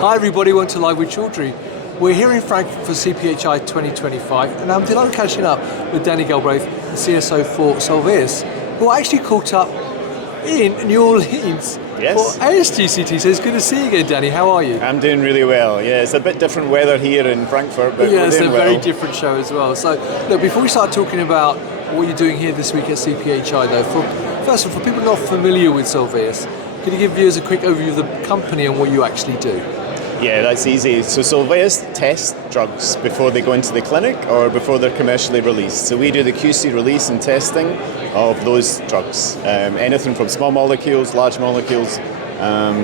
Hi everybody, welcome to Live with Chaudhry. We're here in Frankfurt for CPHI 2025 and I'm delighted catching up with Danny Galbraith, the CSO for Solvias, who I actually caught up in New Orleans for ASGCT. So it's good to see you again, Danny. How are you? I'm doing really well. Yeah, it's a bit different weather here in Frankfurt, but yeah, we're doing well. It's a very different show as well. So look, before we start talking about what you're doing here this week at CPHI though, first of all, for people not familiar with Solvias, can you give viewers a quick overview of the company and what you actually do? Yeah, that's easy. So Solvias test drugs before they go into the clinic or before they're commercially released. So we do the QC release and testing of those drugs. Anything from small molecules, large molecules,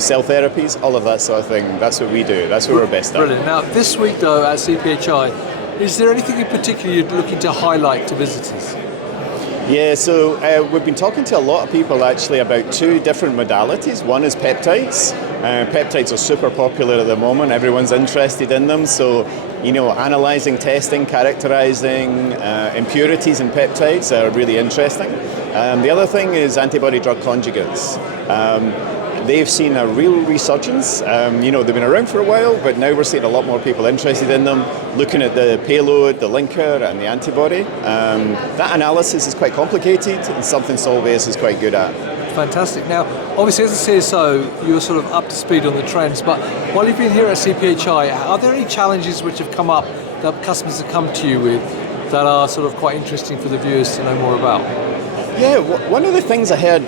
cell therapies, all of that sort of thing. That's what we do. That's what we're best at. Brilliant. Now, this week though at CPHI, is there anything in particular you're looking to highlight to visitors? Yeah, so we've been talking to a lot of people actually about two different modalities. One is peptides. Peptides are super popular at the moment. Everyone's interested in them. So, analysing, testing, characterising impurities in peptides are really interesting. The other thing is antibody drug conjugates. They've seen a real resurgence. They've been around for a while, but now we're seeing a lot more people interested in them, looking at the payload, the linker, and the antibody. That analysis is quite complicated, and something Solvias is quite good at. Fantastic. Now, obviously as a CSO, you're sort of up to speed on the trends, but while you've been here at CPHI, are there any challenges which have come up that customers have come to you with that are sort of quite interesting for the viewers to know more about? Yeah, one of the things I heard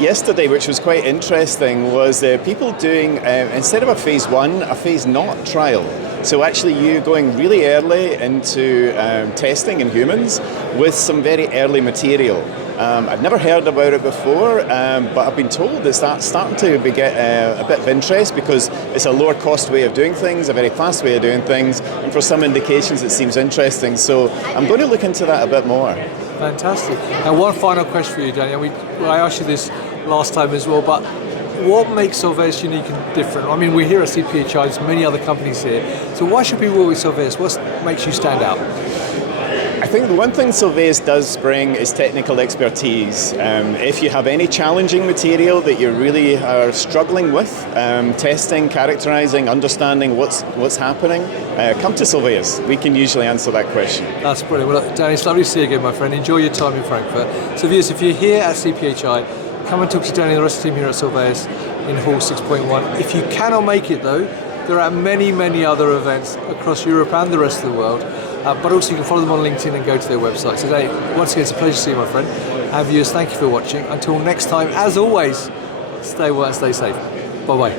yesterday, which was quite interesting, was people doing, instead of a phase 1, a phase not trial. So actually you going really early into testing in humans with some very early material. I've never heard about it before, but I've been told it's starting to get a bit of interest because it's a lower cost way of doing things, a very fast way of doing things, and for some indications it seems interesting. So I'm going to look into that a bit more. Fantastic. Now one final question for you, Danny. I asked you this last time as well, but what makes Solvias unique and different? I mean, we're here at CPHI, there's many other companies here, so why should people work with Solvias? What makes you stand out? I think the one thing Solvias does bring is technical expertise. If you have any challenging material that you really are struggling with, testing, characterizing, understanding what's happening, come to Solvias. We can usually answer that question. That's brilliant. Well, Danny, it's lovely to see you again, my friend. Enjoy your time in Frankfurt. So viewers, if you're here at CPHI, come and talk to Danny and the rest of the team here at Solvias in Hall 6.1. If you cannot make it though, there are many, many other events across Europe and the rest of the world. But also you can follow them on LinkedIn and go to their website. So Danny, once again, it's a pleasure to see you, my friend. And viewers, thank you for watching. Until next time, as always, stay well and stay safe. Bye-bye.